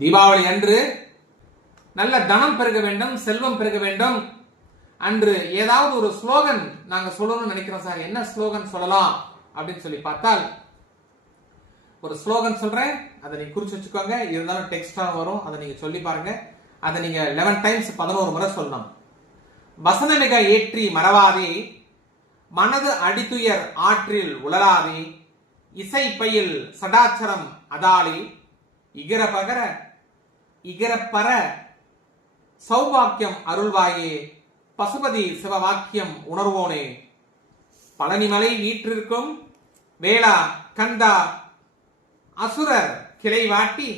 தீபாவளி அன்று நல்ல தனம் பெருக வேண்டும், செல்வம் பெருக வேண்டும். அன்று ஏதாவது ஒரு ஸ்லோகன் நாங்க சொல்லணும்னு நினைக்கிறோம் சார். என்ன ஸ்லோகன் சொல்லலாம் அப்படின்னு சொல்லி பார்த்தால், ஒரு ஸ்லோகன் சொல்றேன், அதை நீங்க குறிச்சு வச்சுக்கோங்க. இருந்தாலும் டெக்ஸ்டா வரும், அதை நீங்க சொல்லி பாருங்க. அதை நீங்க 11 டைம்ஸ் 11 முறை சொல்லணும். வசனமிக ஏற்றி மறவாதே, மனது அடித்துயர் ஆற்றில் உளராதே, இசை பயில் சடாச்சரம் அதாளி, இகரப்பர சௌபாக்கியம் அருள்வாயே, பசுபதி சிவவாக்கியம் உணர்வோனே, பழனிமலை வீற்றிருக்கும் வேளா கந்தா, அசுரர் கிளை வாட்டி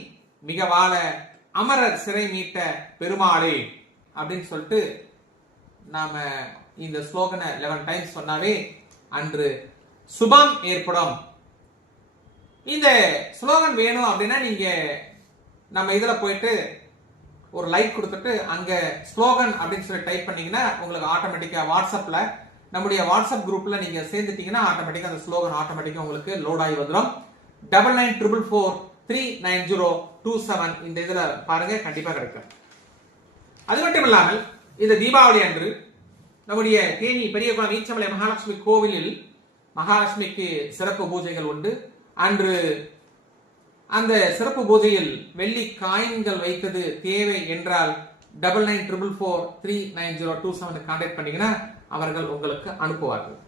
மிக வாழ அமரர் சிறை மீட்ட பெருமாளே அப்படின்னு சொல்லிட்டு நாம இந்த ஸ்லோகனை 11 டைம்ஸ் சொன்னாவே அன்று சுபம் ஏற்படும். இந்த ஸ்லோகன் வேணும் அப்படின்னா நீங்க நம்ம இதுல போயிட்டு ஒரு லைக் கொடுத்துட்டு அங்க ஸ்லோகன் அப்படின்னு சொல்லி டைப் பண்ணீங்கன்னா உங்களுக்கு ஆட்டோமேட்டிக்கா வாட்ஸ்அப்ல நம்முடைய வாட்ஸ்அப் குரூப்ல நீங்க சேர்ந்துட்டீங்கன்னா ஆட்டோமேட்டிக்கா அந்த ஸ்லோகன் ஆட்டோமேட்டிக்கா உங்களுக்கு லோட் ஆகி வந்துடும். 9944439027 இந்த இதுல பாருங்க, கண்டிப்பா கிடைக்கும். அது மட்டும் இல்லாமல் இந்த தீபாவளி அன்று நம்முடைய தேனி பெரியகுளம் ஈச்சமலை மகாலட்சுமி கோவிலில் மகாலட்சுமிக்கு சிறப்பு பூஜைகள் உண்டு. அன்று அந்த சிறப்பு பூஜையில் வெள்ளி காயின்கள் வைத்தது தேவை என்றால் 9944439027 கான்டாக்ட் பண்ணீங்கன்னா அவர்கள் உங்களுக்கு அனுப்புவார்கள்.